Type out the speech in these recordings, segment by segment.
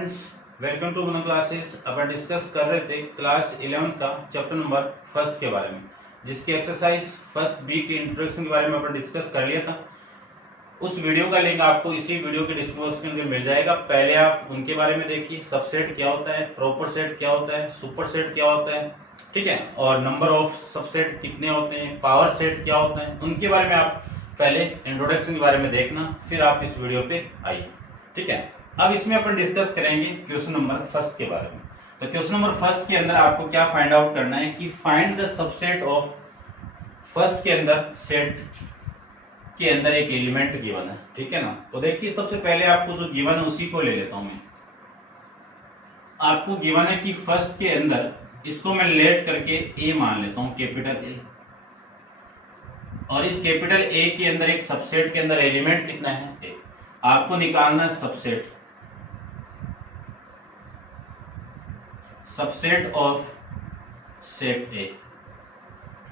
Friends, welcome to one classes. अपन discuss कर रहे थे क्लास 11 का चैप्टर नंबर फर्स्ट के बारे में, जिसकी एक्सरसाइज फर्स्ट बी के इंट्रोडक्शन के बारे में अपन डिस्कस कर लिया था। उस वीडियो का लिंक आपको इसी वीडियो के डिस्क्रिप्शन के अंदर मिल जाएगा। पहले आप उनके बारे में देखिए, सबसेट क्या होता है, प्रॉपर सेट क्या होता है, सुपर सेट क्या होता है, ठीक है, और नंबर ऑफ सबसेट कितने होते हैं, पावर सेट क्या होता है, उनके बारे में आप पहले इंट्रोडक्शन के बारे में देखना, फिर आप इस वीडियो पे आइए, ठीक है। अब इसमें अपन डिस्कस करेंगे क्वेश्चन नंबर फर्स्ट के बारे में। तो क्वेश्चन नंबर फर्स्ट के अंदर आपको क्या फाइंड आउट करना है कि find the subset of first के अंदर सेट के अंदर एक एलिमेंट गिवन है, ठीक है ना। तो देखिए, सबसे पहले आपको जो गिवन है उसी को ले लेता हूं मैं। आपको गिवन है कि फर्स्ट के अंदर, इसको मैं लेट करके ए मान लेता हूं, कैपिटल ए, और इस कैपिटल ए के अंदर एक सबसेट के अंदर एलिमेंट कितना है, ए। आपको निकालना है सबसेट ऑफ सेट ए,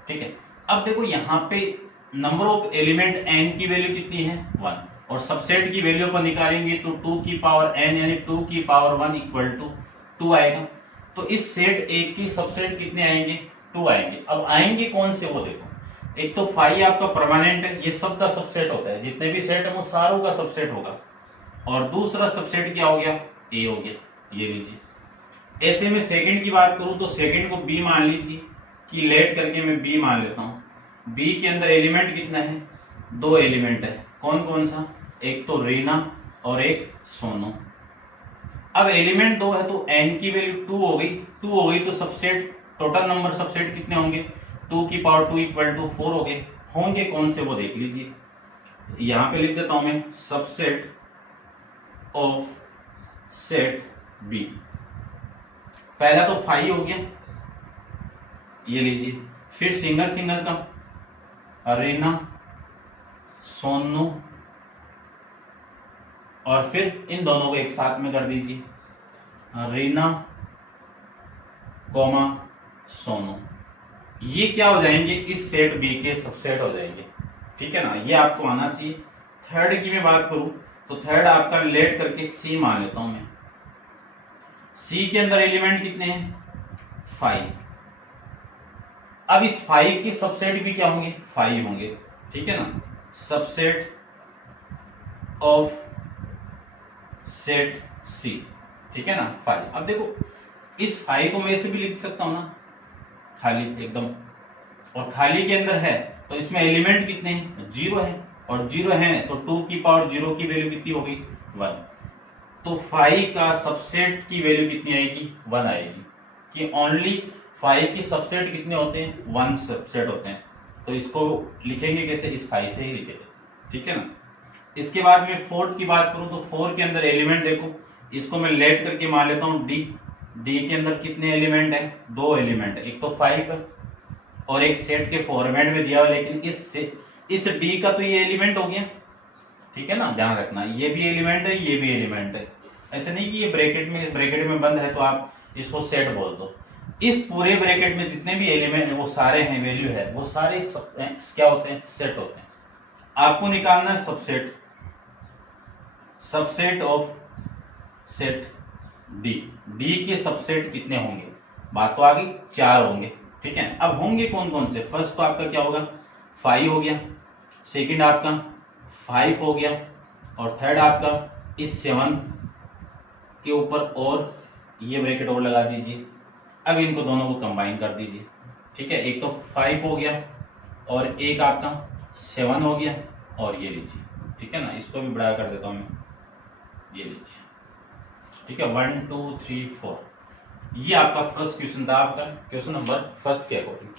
ठीक है। अब देखो यहाँ पे नंबर ऑफ एलिमेंट एन की वैल्यू कितनी है, 1, और सबसेट की वैल्यू पर निकालेंगे तो 2 की पावर एन यानी 2 की पावर 1 इक्वल टू 2 आएगा। तो इस सेट ए की सबसेट कितने आएंगे, 2 आएंगे। अब आएंगे कौन से, वो देखो, एक तो फाई आपका परमानेंट है, ये सब का सबसेट होता है, जितने भी सेट है वो सारों का सबसेट होगा। और दूसरा सबसेट क्या हो गया, ए हो गया, ये लीजिए। ऐसे में सेकंड की बात करूं तो सेकंड को बी मान लीजिए, कि लेट करके मैं बी मान लेता हूं। बी के अंदर एलिमेंट कितना है, 2 एलिमेंट है। कौन कौन सा, एक तो रीना और एक सोनू। अब एलिमेंट 2 है तो एन की वैल्यू 2 हो गई, 2 हो गई तो सबसेट, टोटल नंबर सबसेट कितने होंगे, 2 की पावर 2 इक्वल टू 4 हो गए। होंगे कौन से वो देख लीजिए, यहां पे लिख देता हूं मैं, सबसेट ऑफ सेट बी। पहला तो 5 हो गया, ये लीजिए। फिर सिंगल सिंगल का रीना, सोनू, और फिर इन दोनों को एक साथ में कर दीजिए, रीना कॉमा सोनू। ये क्या हो जाएंगे, इस सेट बी के सबसेट हो जाएंगे, ठीक है ना। ये आपको आना चाहिए। थर्ड की मैं बात करूं तो थर्ड आपका लेट करके सी मान लेता हूं मैं। सी के अंदर एलिमेंट कितने हैं, 5। अब इस 5 की सबसेट भी क्या होंगे, 5 होंगे, ठीक है ना। सबसेट ऑफ सेट सी, ठीक है ना, 5। अब देखो, इस 5 को मैं ऐसे भी लिख सकता हूं ना, खाली एकदम, और खाली के अंदर है तो इसमें एलिमेंट कितने हैं, 0 है, और 0 है तो 2 की पावर 0 की वैल्यू कितनी हो गई, 1। तो 5 का सबसेट की वैल्यू कितनी आएगी, 1 आएगी। कि ओनली 5 की सबसेट कितने होते हैं, 1 सबसेट होते हैं। तो इसको लिखेंगे कैसे, इस 5 से ही लिखेंगे, ठीक है ना। इसके बाद में फोर्थ की बात करूं तो 4 के अंदर एलिमेंट देखो, इसको मैं लेट करके मान लेता हूं डी। डी के अंदर कितने एलिमेंट है, 2 एलिमेंट है, एक तो 5 है और एक सेट के फॉर्मेट में दिया हुआ, लेकिन इस डी का तो ये एलिमेंट हो गया, ठीक है ना। ध्यान रखना, ये भी एलिमेंट है, ये भी एलिमेंट है। ऐसे नहीं कि ये ब्रैकेट में, इस ब्रैकेट में बंद है तो आप इसको सेट बोल दो। इस पूरे ब्रैकेट में जितने भी एलिमेंट है वो सारे हैं, वैल्यू है, वो सारे क्या होते हैं, सेट होते हैं। आपको निकालना है subset of set D. D के सबसेट कितने होंगे, बात तो आ गई, 4 होंगे, ठीक है। अब होंगे कौन कौन से, फर्स्ट तो आपका क्या होगा, 5 हो गया, सेकंड आपका 5 हो गया, और थर्ड आपका इस 7 के ऊपर और ये ब्रैकेट और लगा दीजिए। अब इनको दोनों को कंबाइन कर दीजिए, ठीक है। एक तो 5 हो गया और एक आपका 7 हो गया, और ये लीजिए, ठीक है ना। इसको भी बड़ा कर देता हूं मैं, ये लीजिए, ठीक है। 1 2 3 4, ये आपका फर्स्ट क्वेश्चन था, आपका क्वेश्चन नंबर फर्स्ट के अकॉर्डिंग।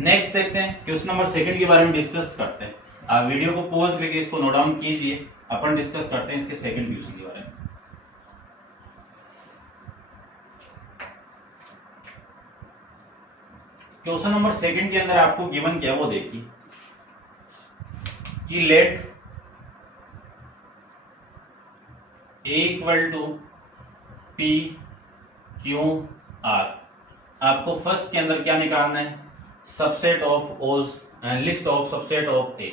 नेक्स्ट देखते हैं क्वेश्चन नंबर सेकंड के बारे में डिस्कस करते हैं। आप वीडियो को पॉज करके इसको नोट डाउन कीजिए, अपन डिस्कस करते हैं इसके सेकंड क्वेश्चन के बारे में। क्वेश्चन नंबर सेकंड के अंदर आपको गिवन क्या है वो देखिए, कि let A equal to P Q R. आपको फर्स्ट के अंदर क्या निकालना है, subset of all, list of subset of A,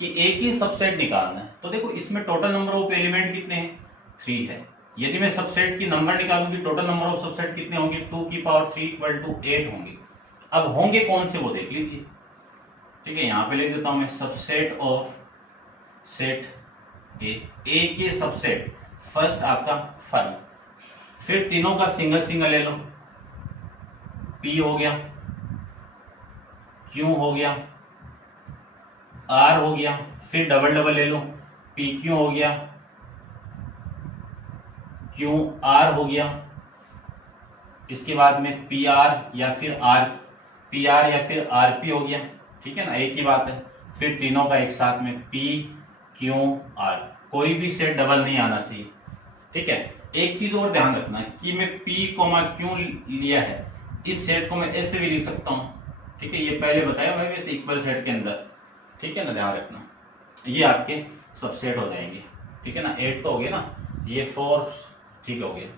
कि ए की सबसेट निकालना है। तो देखो, इसमें टोटल नंबर ऑफ एलिमेंट कितने हैं, 3 है, यदि मैं सबसेट की नंबर निकालूंगी, टोटल नंबर ऑफ सबसेट कितने होंगे, 2 की पावर 3 इक्वल टू 8 होंगे। अब होंगे कौन से वो देख लीजिए। ठीक है, यहां पे लिख देता हूं मैं सबसेट ऑफ सेट ए के सबसेट फर्स्ट आपका 5, फिर तीनों का सिंगल सिंगल ले लो, पी हो गया, क्यू हो गया, आर हो गया, फिर डबल डबल ले लो, पी क्यू हो गया, क्यू आर हो गया, इसके बाद में पी आर या फिर आर पी आर या फिर आर पी हो गया। ठीक है ना, एक ही बात है। फिर तीनों का एक साथ में पी क्यू आर, कोई भी सेट डबल नहीं आना चाहिए। ठीक है, एक चीज और ध्यान रखना है कि मैं पी कोमा क्यू लिया है, इस सेट को मैं ऐसे भी लिख सकता हूं। ठीक है, ये पहले बताया मैं वैसे इक्वल सेट के अंदर। ठीक है ना, ध्यान रखना, ये आपके सबसेट हो जाएंगे। ठीक है ना, 8 तो हो गया ना, ये 4 ठीक हो गया।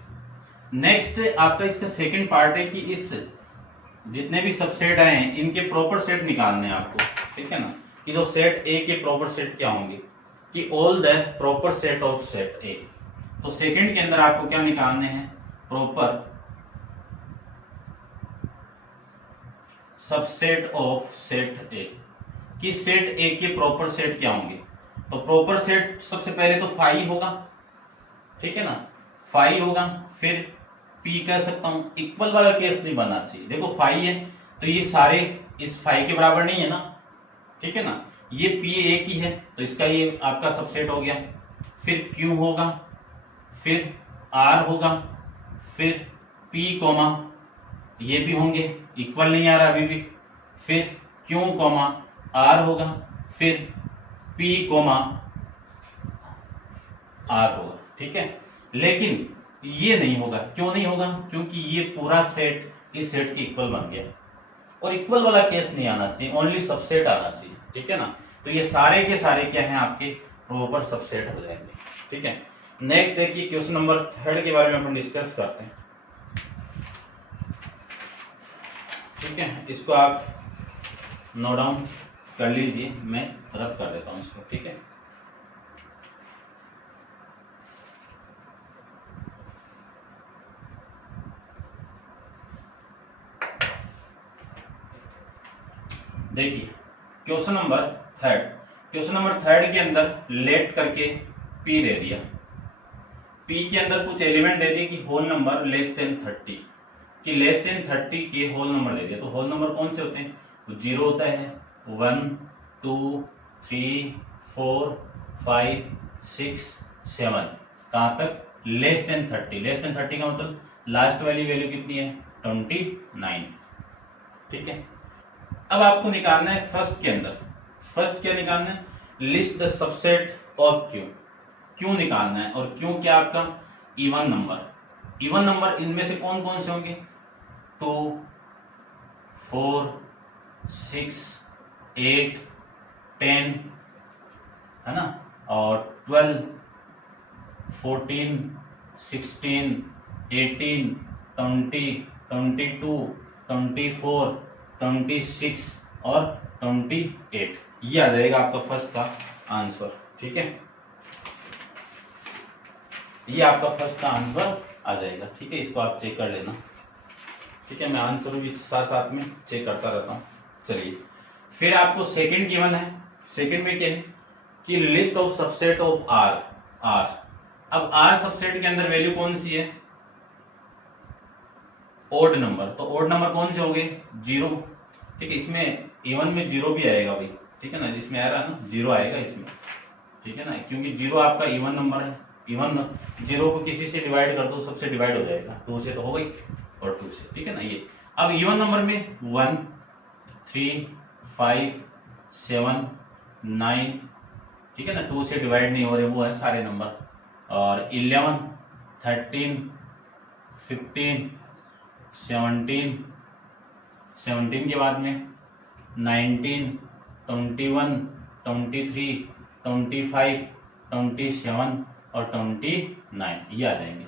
नेक्स्ट आपका इसका सेकंड पार्ट है कि इस जितने भी सबसेट आए हैं इनके प्रॉपर सेट निकालने हैं आपको। ठीक है ना, कि जो सेट ए के प्रॉपर सेट क्या होंगे, कि all the proper set of set ए। तो सेकंड के अंदर आपको क्या निकालने हैं, प्रॉपर सबसेट ऑफ सेट ए, कि सेट ए के प्रॉपर सेट क्या होंगे। तो प्रॉपर सेट सबसे पहले तो फाई होगा। ठीक है ना, फाई होगा, फिर पी कह सकता हूं, इक्वल वाला केस नहीं बनना चाहिए। देखो फाई है तो ये सारे इस फाई के बराबर नहीं है ना। ठीक है ना, ये पी एक ही है तो इसका ये आपका सबसेट हो गया। फिर क्यू होगा, फिर आर होगा, फिर पी कोमा ये भी होंगे, इक्वल नहीं आ रहा अभी भी, फिर क्यू कोमा आर होगा, फिर पी कोमा आर होगा। ठीक है, लेकिन ये नहीं होगा। क्यों नहीं होगा, क्योंकि ये पूरा सेट इस सेट के इक्वल बन गया और इक्वल वाला केस नहीं आना चाहिए, ओनली सबसेट आना चाहिए। ठीक है ना, तो ये सारे के सारे क्या हैं आपके प्रॉपर सबसेट हो जाएंगे। ठीक है, नेक्स्ट देखिए क्वेश्चन नंबर 3 के बारे में अपन डिस्कस करते हैं। ठीक है, इसको आप नोट डाउन कर लीजिए, मैं रद्द कर देता हूं इसको। ठीक है, देखिए क्वेश्चन नंबर 3, क्वेश्चन नंबर 3 के अंदर लेट करके पी दे दिया, पी के अंदर कुछ एलिमेंट दे दिए कि होल नंबर लेस देन 30, कि लेस देन 30 के होल नंबर दे दिया। तो होल नंबर कौन से होते हैं, 0 होता है, 1 2 3 4 5 6 7, कहां तक, लेस देन 30। लेस देन 30 का मतलब लास्ट वाली वैल्यू कितनी है, 29। ठीक है, अब आपको निकालना है फर्स्ट के अंदर, फर्स्ट क्या निकालना है, list the subset of Q, Q निकालना है। और क्यू क्या आपका इवन नंबर, इवन नंबर इनमें से कौन कौन से होंगे, 2 4 6 8 10 है ना, और 12 14 16 18 20 22 24 26 और 28, ये आ जाएगा आपका फर्स्ट का आंसर। ठीक है, ये आपका फर्स्ट का आंसर आ जाएगा। ठीक है, इसको आप चेक कर लेना। ठीक है, मैं आंसर भी साथ साथ में चेक करता रहता हूँ। चलिए, फिर आपको सेकंड गिवन है, सेकंड में क्या है कि list of subset of R, R. अब आर सबसेट के अंदर वैल्यू कौन सी है, ओड नंबर, तो ओड नंबर कौन से हो गए, 0। ठीक है, इसमें इवन में 0 भी आएगा भाई। ठीक है ना, जिसमें आ रहा है ना 0 आएगा इसमें। ठीक है ना, क्योंकि 0 आपका इवन नंबर है, इवन 0 को किसी से डिवाइड कर दो, सबसे डिवाइड हो जाएगा, 2 से तो हो गई और 2 से। ठीक है ना, ये अब इवन नंबर में 1 3 5 7 9, ठीक है ना, 2 से डिवाइड नहीं हो रहे, वो है सारे नंबर, और 11 13 15 17, 17 के बाद में 19 21 23 25 27 और 29, ये आ जाएंगे।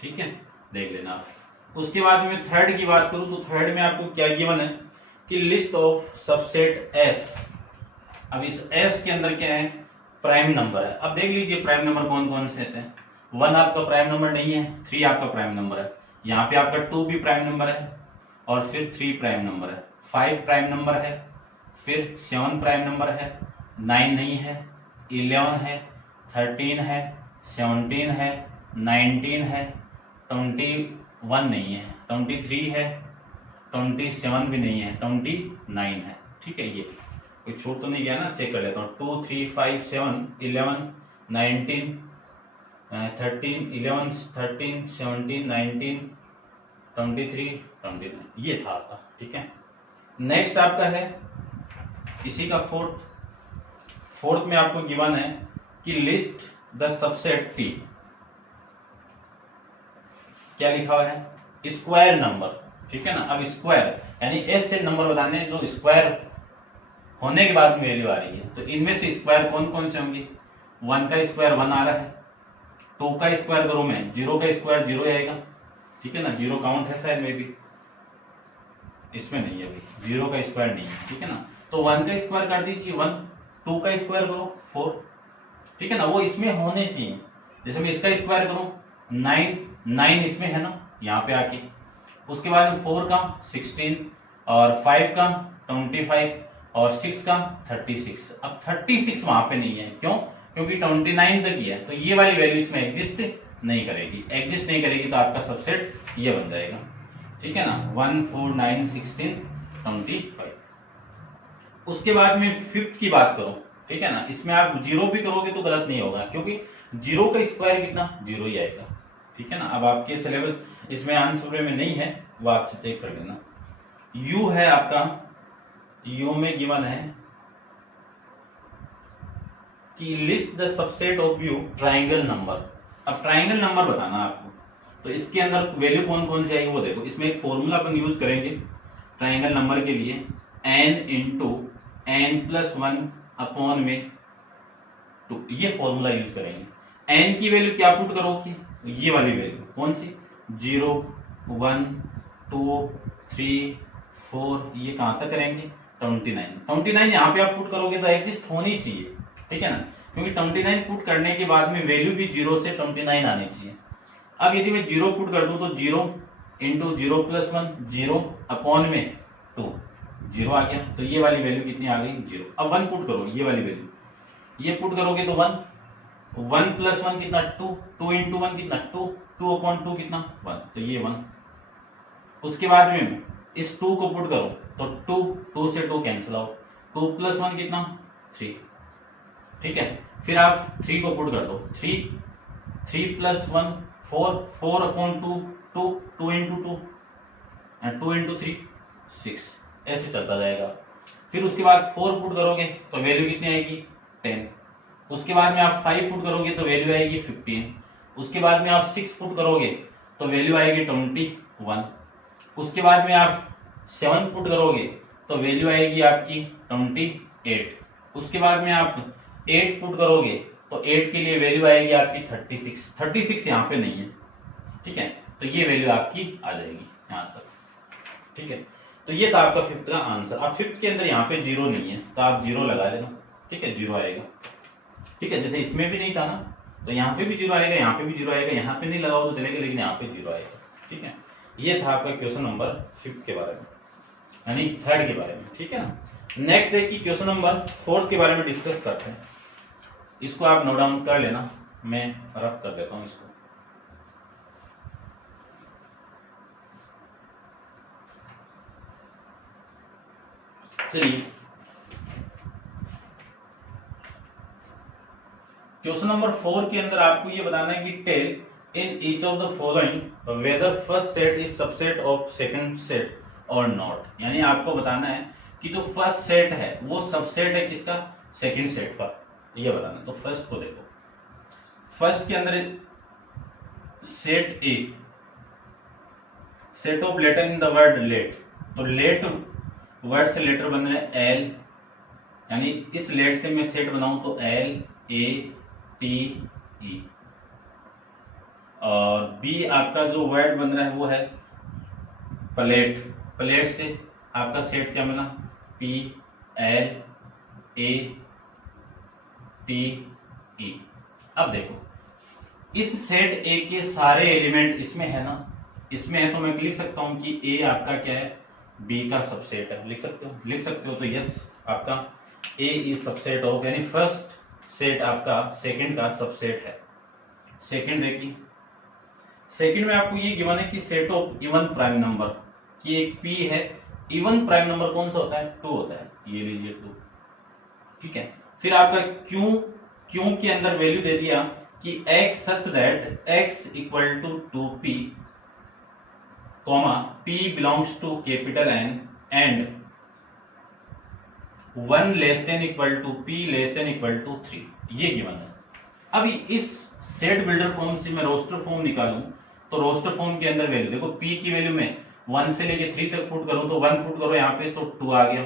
ठीक है, देख लेना आप। उसके बाद में थर्ड की बात करूं तो थर्ड में आपको क्या गिवन है कि लिस्ट ऑफ सबसेट एस। अब इस एस के अंदर क्या है, प्राइम नंबर है। अब देख लीजिए प्राइम नंबर कौन कौन से हैं, 1 आपका प्राइम नंबर नहीं है, 3 आपका प्राइम नंबर है, यहाँ पे आपका 2 भी प्राइम नंबर है, और फिर 3 प्राइम नंबर है, 5 प्राइम नंबर है, फिर 7 प्राइम नंबर है, 9 नहीं है, 11 है, 13 है, 17 है, 19 है, 21 नहीं है, 23 है, 27 भी नहीं है, 29 है। ठीक है, ये कोई छूट तो नहीं गया ना, चेक कर लेता हूँ। 2 3 5 7 11 19 13 11 13 17 19 23 29, ये था आपका। ठीक है, नेक्स्ट आपका है इसी का फोर्थ में आपको गिवन है कि लिस्ट द सबसेट P। क्या लिखा हुआ है? Square number. ठीक है ना, अब स्क्वायर यानी एस से नंबर बताने जो स्क्वायर होने के बाद में वैल्यू आ रही है, तो इनमें से स्क्वायर कौन कौन से होंगे? 1 का स्क्वायर 1 आ रहा है, 2 का स्क्वायर करूं मैं, 0 का स्क्वायर 0 आएगा। ठीक है ना, 0 काउंट है शायद में भी, इसमें नहीं है अभी, 0 का स्क्वायर नहीं है। ठीक है ना, तो 1 का स्क्वायर कर दीजिए 1, 2 का स्क्वायर करो 4। ठीक है ना, वो इसमें होने चाहिए। जैसे मैं इसका स्क्वायर करूं 9 इसमें है ना, यहाँ पे आके, उसके बाद में 4 का 16 और 5 का 25 और 6 का 36। अब 36 वहां पे नहीं है, क्यों? क्योंकि 29 तक ही है, तो ये वाली वैल्यू इसमें एग्जिस्ट नहीं करेगी। एग्जिस्ट नहीं करेगी तो आपका सबसेट ये बन जाएगा। ठीक है ना, 1 4 9 16 25। उसके बाद में फिफ्थ की बात करो। ठीक है ना, इसमें आप 0 भी करोगे तो गलत नहीं होगा, क्योंकि 0 का स्क्वायर कितना? 0 ही आएगा। ठीक है ना, अब आपके सिलेबस इसमें आंसर में नहीं है, वो आप चेक कर लेना। यू है आपका, यू में गिवन है कि list the subset of you triangle number. अब ट्राइंगल नंबर बताना आपको, तो इसके अंदर वैल्यू कौन कौन सी आएगी वो देखो। इसमें एक फॉर्मूला अपन यूज करेंगे ट्राइंगल नंबर के लिए, n इंटू n+1 अपॉन में 2, ये फॉर्मूला यूज करेंगे। n की वैल्यू क्या पुट करोगे? ये वाली वैल्यू कौन सी? 0 1 2 3 4, ये कहां तक करेंगे? 29 यहाँ पे आप पुट करोगे तो एग्जिस्ट होनी चाहिए। ठीक है ना, क्योंकि 29 पुट करने के बाद में वैल्यू भी 0 से 29 आनी चाहिए। अब यदि मैं 0 पुट कर दूं तो 0 इंटू 0+1 0 अपॉन में 2, 0 आ गया, तो ये वाली वैल्यू कितनी आ गई? 0। अब 1 पुट करो, ये वाली वैल्यू, ये पुट करोगे तो 1 1+1 कितना? 2 2 इंटू 1 कितना? 2 2 अपॉन 2 कितना? 1, तो ये 1। उसके बाद में इस 2 को पुट करो तो 2 से 2 कैंसिल आउट, 2+1 कितना? 3। ठीक है, फिर आप 3 को पुट कर दो, 3+1 4 4 अपॉन 2 2 2 इंटू 2 एंड 2 इंटू 3 6, ऐसे चलता जाएगा। फिर उसके बाद 4 पुट करोगे तो वैल्यू कितनी आएगी? 10। उसके बाद में आप 5 पुट करोगे तो वैल्यू आएगी 15। उसके बाद में आप 6 पुट करोगे तो वैल्यू आएगी 21। उसके बाद में आप 7 पुट करोगे तो वैल्यू आएगी आपकी 28। उसके बाद में आप 8 पुट करोगे तो 8 के लिए वैल्यू आएगी आपकी 36 यहाँ पे नहीं है। ठीक है, तो ये वैल्यू आपकी आ जाएगी यहाँ तक। ठीक है, तो ये था आपका फिफ्थ का आंसर। अब फिफ्थ के अंदर यहाँ पे 0 नहीं है तो आप 0 लगा लेना। ठीक है, 0 आएगा। ठीक है, जैसे इसमें भी नहीं था ना, तो यहाँ पे भी 0 आएगा, यहाँ पे भी 0 आएगा, यहाँ पे नहीं लगाओ तो चलेगा, लेकिन यहाँ पे 0 आएगा। ठीक है, ये था आपका क्वेश्चन नंबर 5 के बारे में, यानी 3rd के बारे में। ठीक है ना, नेक्स्ट है कि क्वेश्चन नंबर 4 के बारे में डिस्कस करते हैं। इसको आप नोट डाउन कर लेना, मैं रफ कर देता हूं इसको। चलिए, क्वेश्चन नंबर 4 के अंदर आपको ये बताना है कि tell in each of the following whether first set is subset of second set और नॉट। यानी आपको बताना है कि जो फर्स्ट सेट है वो सबसेट है किसका? सेकंड सेट का, ये बताना। तो फर्स्ट को देखो, फर्स्ट के अंदर set A, set of letter in the word let, तो लेट वर्ड से लेटर बन रहे हैं एल, यानी इस लेट से मैं सेट बनाऊं तो एल ए टी ई। और बी आपका जो वर्ड बन रहा है वो है प्लेट, प्लेट से आपका सेट क्या बना? P L A T E. अब देखो, इस सेट ए के सारे एलिमेंट इसमें है ना, इसमें है, तो मैं लिख सकता हूं कि ए आपका क्या है, बी का सबसेट है। लिख सकते हो तो यस, आपका ए इज सबसेट ऑफ, यानी फर्स्ट सेट आपका सेकंड का सबसेट है। सेकंड देखिए, सेकंड में आपको ये गिवन है कि set of even prime number की एक पी है। इवन प्राइम नंबर कौन सा होता है, 2 होता है, ये लीजिए 2, ठीक है। फिर आपका क्यू के अंदर वैल्यू दे दिया कि x such that x equal to 2p comma p belongs to capital N and 1 less than equal to p less than equal to 3, ये गिवन है। अब इस सेट बिल्डर फॉर्म से मैं रोस्टर फॉर्म निकालूं तो रोस्टर फॉर्म के अंदर वैल्यू देखो, p की वैल्यू में 1 से लेके 3 तक पुट करूं तो 1 पुट करो यहाँ पे तो 2 आ गया,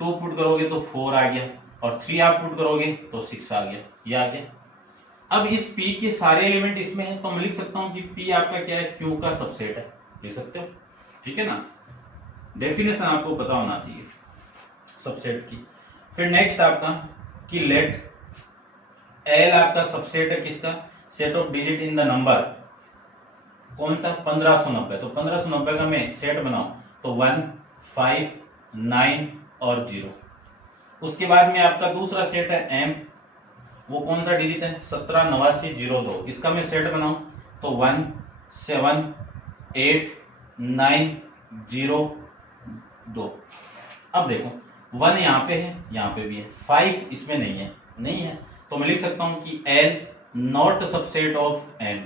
2 पुट करोगे तो 4 आ गया, और 3 आप पुट करोगे तो 6 आ गया, ये आ गया। अब इस P के सारे एलिमेंट इसमें हैं, तो मैं लिख सकता हूं कि P आपका क्या है, Q का सबसेट है, लिख सकते हो, ठीक है ना। डेफिनेशन आपको पता होना चाहिए सबसेट की। फिर नेक्स्ट आपका कि लेट L आपका सबसेट है किसका, set of digit in the number, कौन सा, 1590। तो 1590 का मैं सेट बनाऊं तो 1, 5, 9 और 0। उसके बाद में आपका दूसरा सेट है M, वो कौन सा डिजिट है, 178902। इसका मैं सेट बनाऊं तो 1, 7, 8, 9, 0, 2। अब देखो 1 यहाँ पे है, यहाँ पे भी है, 5 इसमें नहीं है, तो मैं लिख सकता हूं कि L not subset of M,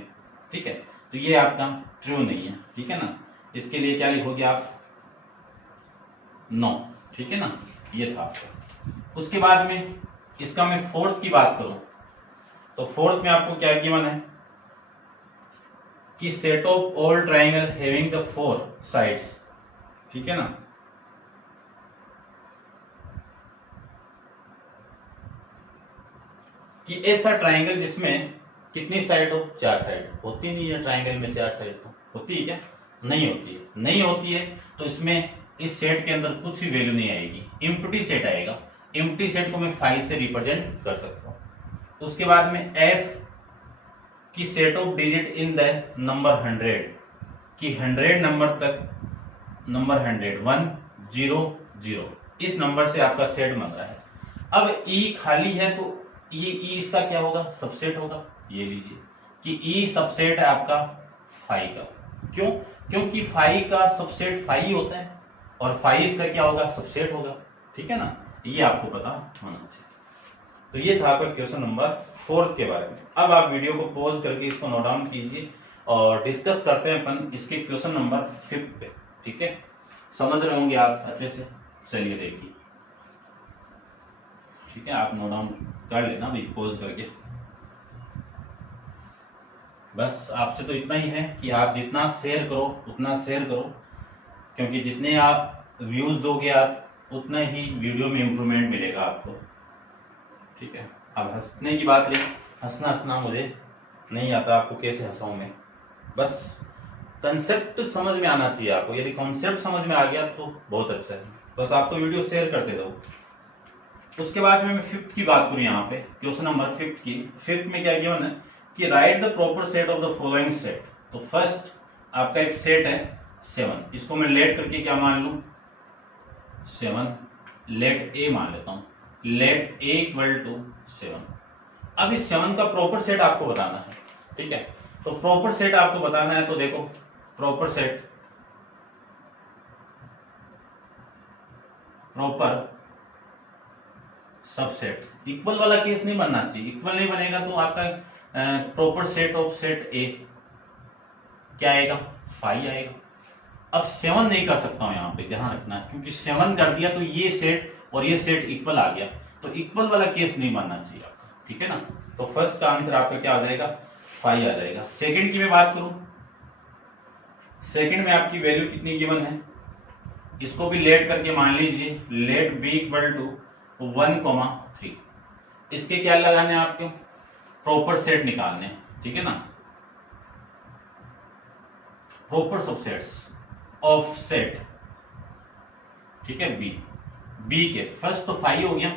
ठीक है। तो ये आपका ट्रू नहीं है, ठीक है ना। इसके लिए क्या लिखोगे आप, नो, ठीक है ना, ये था आपका। उसके बाद में इसका मैं फोर्थ की बात करूं तो फोर्थ में आपको क्या गिवन है कि set of all triangle having the 4 sides, ठीक है ना। कि ऐसा ट्राइंगल जिसमें कितनी साइड हो, 4 साइड। होती नहीं है ट्राइंगल में 4 साइड, तो होती है क्या, नहीं होती है, तो इसमें इस सेट के अंदर कुछ भी वैल्यू नहीं आएगी, एम्प्टी सेट आएगा। एम्प्टी सेट को मैं 5 से रिप्रेजेंट कर सकता हूं। उसके बाद में F की set of digit in the number 100 कि 100 नंबर तक, नंबर 100 1 0 0 इस नंबर से आपका सेट बन रहा है। अब E खाली है तो ये E इसका क्या होगा, सबसेट होगा, ये लीजिए कि E सबसेट है आपका 5 का। क्यों, क्योंकि 5 का सबसेट 5 ही होता है और 5 इसका क्या होगा, सबसेट होगा, ठीक है ना। ये आपको पता होना चाहिए। तो ये था आपका क्वेश्चन नंबर 4 के बारे में। अब आप वीडियो को पॉज करके इसको नोट डाउन कीजिए और डिस्कस करते हैं अपन इसके क्वेश्चन नंबर 5 पे, ठीक है। समझ रहे होंगे आप अच्छे से, चलिए देखिए, ठीक है, आप नोट डाउन कर लेना भाई पॉज करके। बस आपसे तो इतना ही है कि आप जितना शेयर करो उतना शेयर करो, क्योंकि जितने आप व्यूज दोगे आप उतना ही वीडियो में इंप्रूवमेंट मिलेगा आपको, ठीक है। अब हंसने की बात रही, हंसना मुझे नहीं आता, आपको कैसे हंसाऊं मैं, बस कंसेप्ट समझ में आना चाहिए आपको। यदि कॉन्सेप्ट समझ में आ गया तो बहुत अच्छा है, बस आप तो वीडियो शेयर करते रहो। उसके बाद में मैं 5th की बात करूं, यहाँ पे क्वेश्चन नंबर 5 की। 5th में क्या गिवन है कि right the proper set of the following set. तो फर्स्ट आपका एक सेट है 7, इसको मैं लेट करके क्या मान लूं, 7, लेट ए मान लेता हूं, लेट ए इक्वल टू 7। अब इस 7 का प्रॉपर सेट आपको बताना है, ठीक है। तो प्रॉपर सेट आपको बताना है, तो देखो proper set, proper subset, equal वाला केस नहीं बनना चाहिए। इक्वल नहीं बनेगा तो आपका प्रॉपर सेट ऑफ सेट ए क्या आएगा, 5 आएगा। अब 7 नहीं कर सकता हूं, यहां पे ध्यान रखना है, क्योंकि 7 कर दिया तो ये सेट और ये सेट इक्वल आ गया, तो इक्वल वाला केस नहीं बनना चाहिए आपका, ठीक है ना। तो फर्स्ट का आंसर आपका क्या आ जाएगा, 5 आ जाएगा। सेकंड की मैं बात करूं, सेकंड में आपकी वैल्यू कितनी गिवन है, इसको भी लेट करके मान लीजिए, लेट बी इक्वल टू 1,3। इसके क्या लगाने आपके, प्रॉपर सेट निकालने, ठीक है ना, प्रॉपर सबसेट्स ऑफ सेट, ठीक है। बी के फर्स्ट तो 5 हो गया,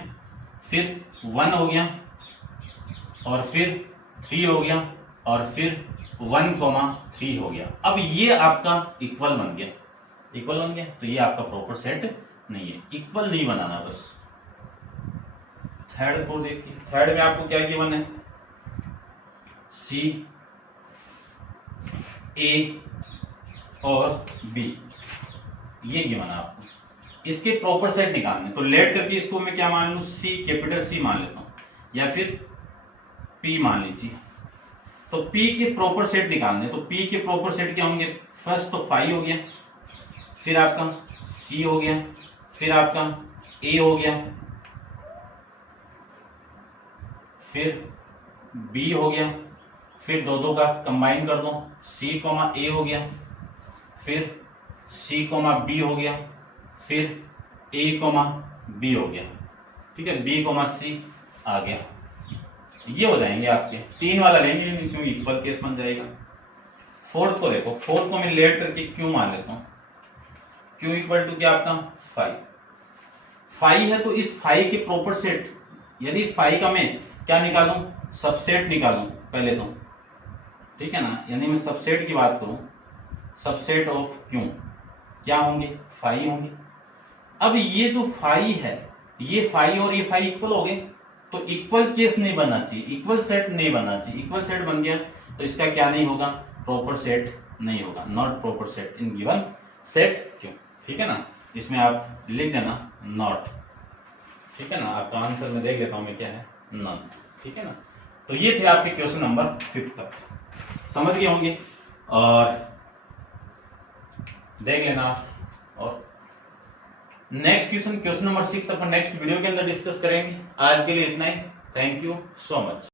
फिर 1 हो गया, और फिर 3 हो गया, और फिर 1,3 हो गया। अब ये आपका इक्वल बन गया, इक्वल बन गया, तो ये आपका प्रॉपर सेट नहीं है, इक्वल नहीं बनाना बस। थर्ड को देखिए, थर्ड में आपको क्या गिवन है, सी, ए और बी, ये गिवन है आपको। इसके प्रॉपर सेट निकालने, तो लेट करके इसको मैं क्या मान लूं, सी, कैपिटल सी मान लेता हूं, या फिर पी मान लीजिए। तो पी के प्रॉपर सेट निकालने, तो पी के प्रॉपर सेट क्या होंगे, फर्स्ट तो 5 हो गया, फिर आपका सी हो गया, फिर आपका ए हो गया, फिर बी हो गया, फिर दो का कंबाइन कर दो, सी कोमा ए हो गया, फिर सी कोमा बी हो गया, फिर ए कोमा बी हो गया, ठीक है, बी कोमा सी आ गया। ये हो जाएंगे आपके, 3 वाला लेंगे क्योंकि इक्वल केस बन जाएगा। फोर्थ को देखो, फोर्थ को मैं लेट करके क्यू मान लेता हूं, क्यू इक्वल टू क्या आपका 5 है, तो इस 5 के प्रॉपर सेट, यदि इस 5 का मैं क्या निकालूं, सबसेट निकालूं पहले तो, ठीक है ना, यानी मैं सबसेट की बात करूं, सबसेट ऑफ क्यू क्या होंगे, 5 होंगे। अब ये जो 5 है, ये 5 और ये 5 इक्वल हो गए, तो इक्वल केस नहीं बनना चाहिए, इक्वल सेट नहीं बनना चाहिए। इक्वल सेट बन गया तो इसका क्या नहीं होगा, प्रॉपर सेट नहीं होगा, not proper set in given set क्यों, ठीक है ना, इसमें आप लिख देना नॉट, ठीक है ना। आपका आंसर में देख लेता हूं मैं क्या है, नॉन, ठीक है ना। तो ये थे आपके क्वेश्चन नंबर 5 तक, समझ गए होंगे, और देख लेना। और नेक्स्ट क्वेश्चन, क्वेश्चन नंबर 6 अपन नेक्स्ट वीडियो के अंदर डिस्कस करेंगे। आज के लिए इतना ही, थैंक यू सो मच।